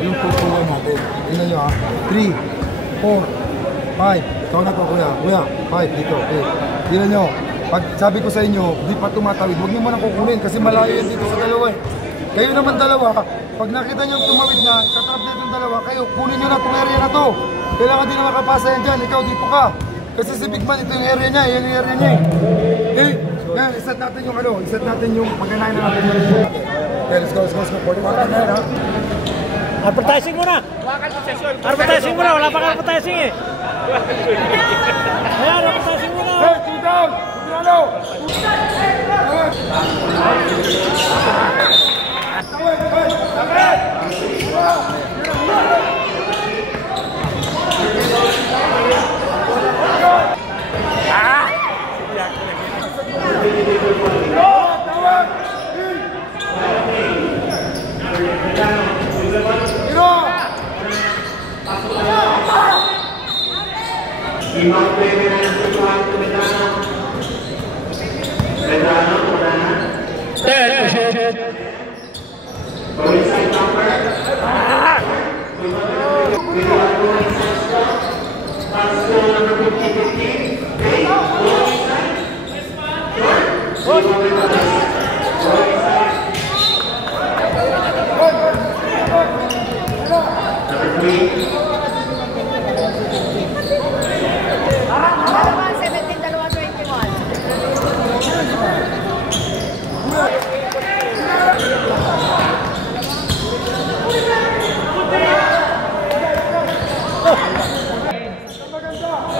Yung pupunan natin. Tingnan nyo ha. 3, 4, 5. Ikaw na to kuya. Kuya, 5 dito. Okay. Tingnan nyo. Pag sabi ko sa inyo, di pa tumatawid. Huwag nyo muna kukunin kasi malayo yan dito sa dalawa eh. Kayo naman dalawa, pag nakita nyo tumawid na, katrap dito yung dalawa, kayo, kunin nyo na itong area na to. Kailangan din na makapasa yan dyan. Ikaw dito ka. Kasi si Big Man, ito yung area niya. Yan yung area niya eh. Okay? Ngayon, iset natin yung ano. Iset natin yung pag-anayin na natin yung okay, let's go, let's go, let's go. 41 na yan, ha? Advertising muna! Advertising muna! Wala pang advertising eh! Ayan, advertising muna! Hey, two down! Two down!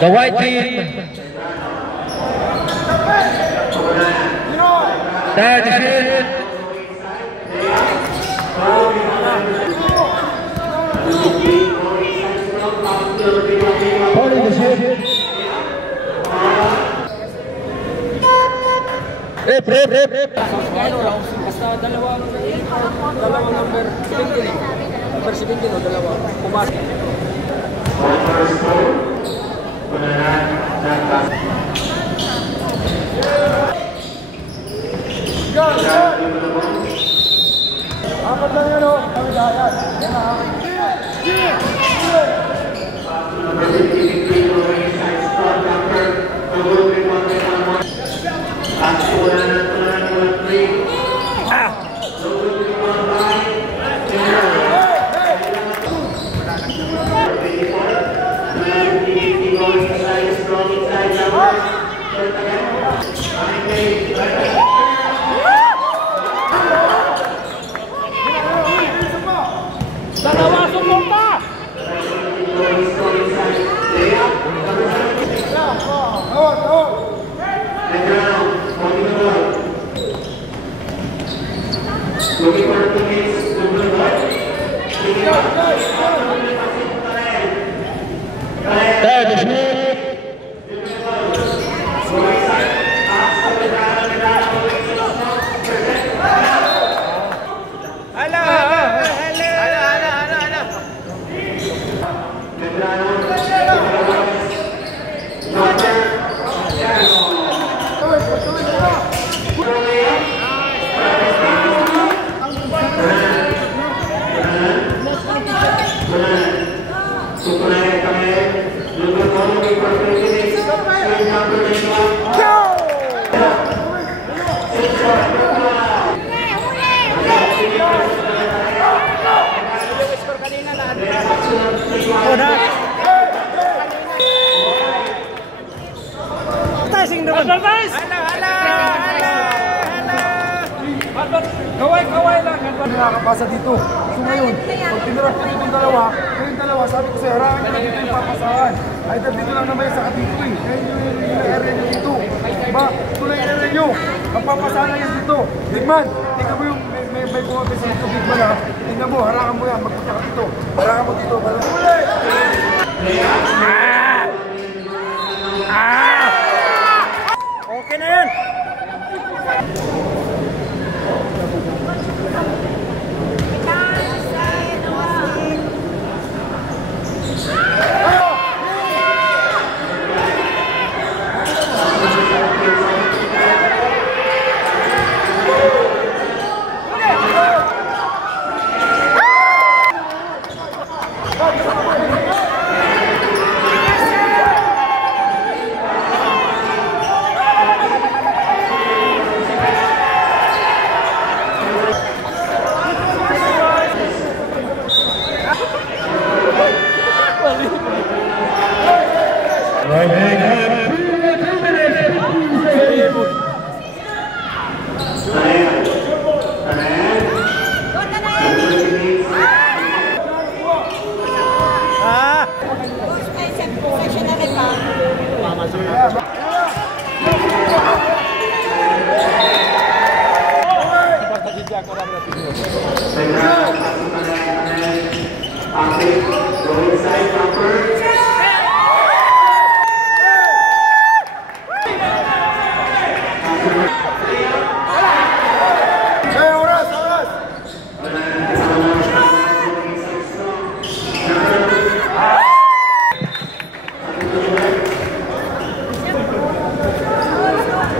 The white team. That is it. Holding the ship. Rep. Basta dalawang number 17. Number 17 o dalawa. Pumasok. Apat lang yan o. Kami dahan. Dalawa suporta! Looking for the teammates to move up. Advertising naman. Advertise! Kaway lang. Hindi nakakapasa dito. So ngayon, pag tinarap ko itong dalawa, kayong dalawa, sabi ko sa'yo, harangan nyo dito yung papasahan. Ay, dito lang naman sa dito eh. Kaya yung area nyo dito. Diba? Ito lang yung area nyo. Ang papasahan lang yan dito. Bigman, tingnan mo yung may bumote sa dito, Bigman ha. Tingnan mo, harangan mo yan. Magpunta ka dito. Harangan mo dito. Huli! Okay na yan.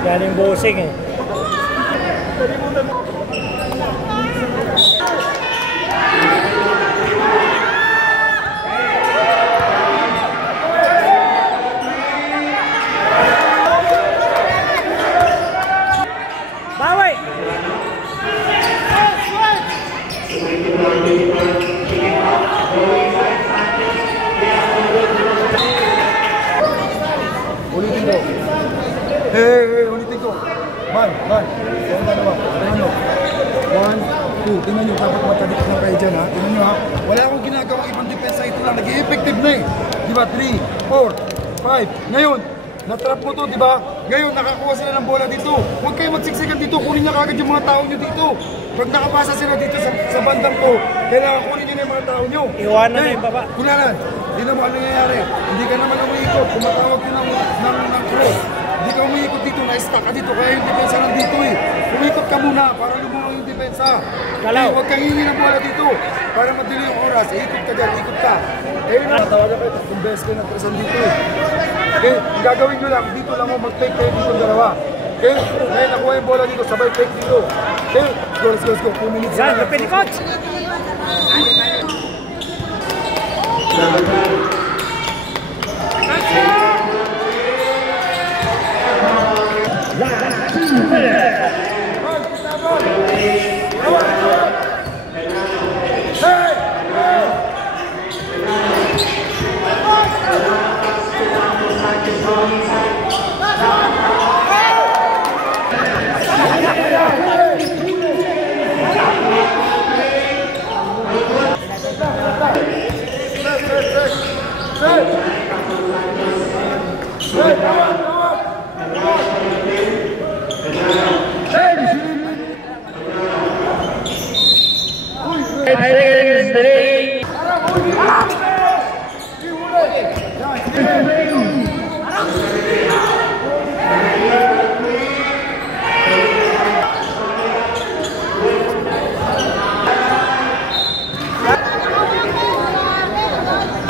Galing bossing eh. Bawi! Ulitin ko. Hey, ulitin ko. Man. Yung dalawa. Tingnan nyo. 1, 2. Tingnan nyo. Dapat matadikit lang kayo dyan ha. Tingnan nyo ha. Wala akong ginagawang ibang depensa. Ito lang. Nag-i-effective na eh. Diba? 3, 4, 5. Ngayon, natrap mo to, diba? Ngayon, nakakuha sila ng bola dito. Huwag kayo magsiksikan dito. Kunin niya kagad yung mga tao nyo dito. Pag nakapasa sila dito sa bandang ko, kailangan kunin nyo na yung mga tao nyo. Iwanan na yung baba. Kunalan. Tingnan mo ano nangyayari. Hindi ka naman umiikot. Kumatawag ko ng cross. Hindi ka umiikot dito. Na-stack ka dito. Kaya yung depensa nandito eh. Umikot ka muna para lumuha yung depensa. Galaw. Huwag kang hingi ng bola dito. Para madali yung oras. Ikot ka dyan. Ikot ka. Kaya natawagan kayo. Kung best kayo nagtrasan dito eh. Okay? Ang gagawin nyo lang. Dito lang mo mag-take kayo dito dalawa. Okay? Ngayon nakuha yung bola dito. Sabay take dito. Okay? Let's go. 2 minutes Yan, na. lapin ni coach.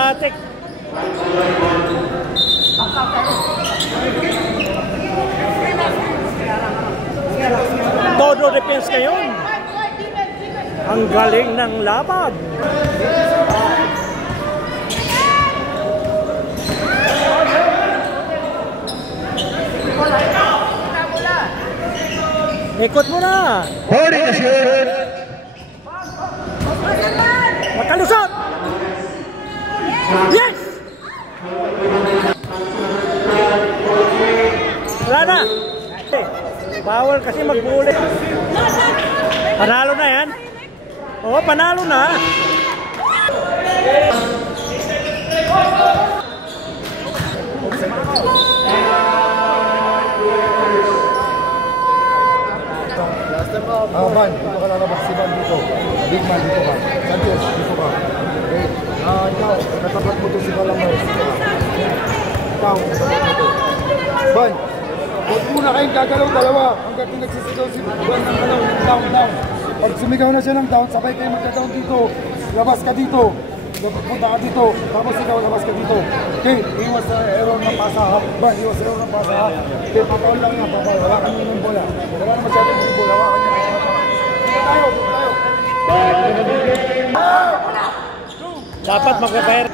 Atik. Todo defense ngayon. Ang galing ng laban. Ikot mo na. Makalusot. Yes! Wala Bawal kasi magbuli. Panalo na yan. Oo, panalo na. Ban, dito ka lalabas si Ban dito. Big man dito ka. Sanchez, dito ka. Okay. Ikaw, katapat mo to si Balangay. Ikaw, katapat mo to. Ban, huwag muna kayong gagalaw dalawa. Hanggang nagsisigaw si Ban ng down, down. Pag sumigaw na siya ng down, sabay kayo magka-down dito. Labas ka dito. Punta ka dito. Tapos ikaw, labas ka dito. Okay, iwas sa error ng pasa. Ban, iwas sa error ng pasa. Okay, papaul lang yan. Papaul. Hawakan mo yung bola. Wala na masyadong yung bola. Hawakan niya. Dapat magpapair.